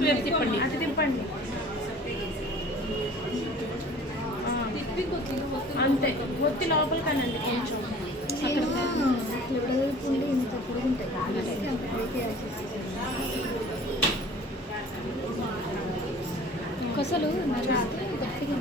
తిప్పండి. తిప్పండి. అంతే. ఒత్తి లోపలికి అనండి కొంచెం. కొసలు నడిస్తే గట్టిగా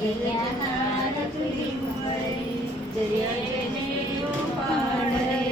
జయహారతులివ్వరే జయ జయో పాడరే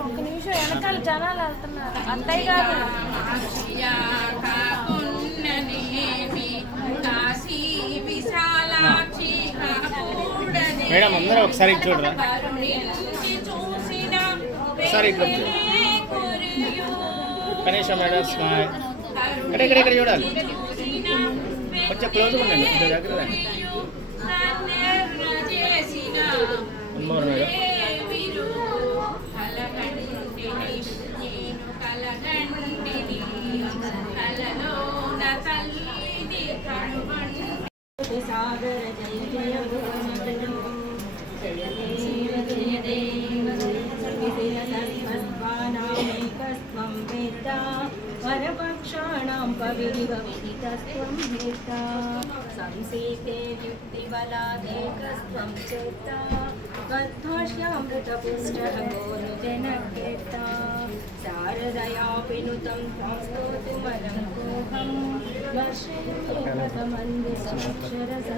ఒక నిమిషం వెనకాల జనాలు వెళ్తున్నారు మేడం అందరూ ఒకసారి చూడరా ఒకసారి ఇట్లా మేడం ఇక్కడ ఇక్కడ ఇక్కడ చూడాలి. కొంచెం క్లోజ్ ఉండండి కొంచెం దగ్గర రండి. కన్నెర్ర చేసిన One పరపక్షాణాం పవిరివ విదితస్త్వం వేత్త సంసీతే యుక్తిబలాదేకస్త్వం చేత్త గద్భాష్యామృతపుష్టः గోనుజనకేత్త శారదయాపి నుతం త్వం స్తోతుమలం కోహం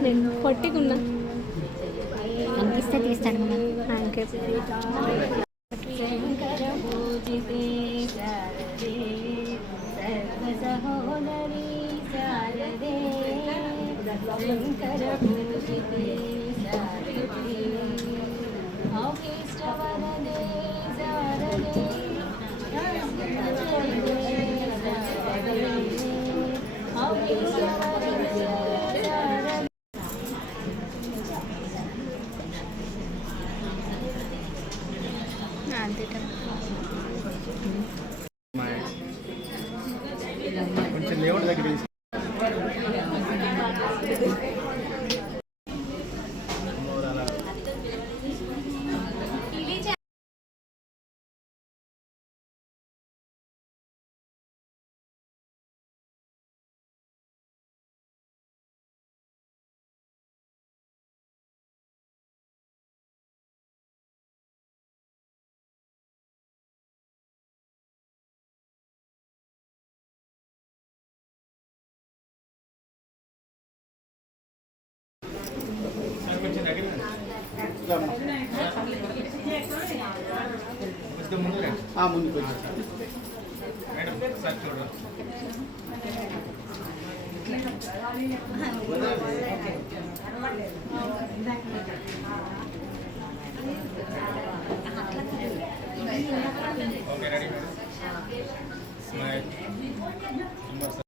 నేను పొట్టిగున్నా. అనిపిస్తే తీస్తాను. అంకే శంకర పూజితే శారదే అభీష్టవరదే శారదే శారదే అభీష్టవరదే శారదే అంతే స్మైల్ కొంచెం దేవుడి దగ్గర ముందుకు వచ్చి. Okay ready? స్మైల్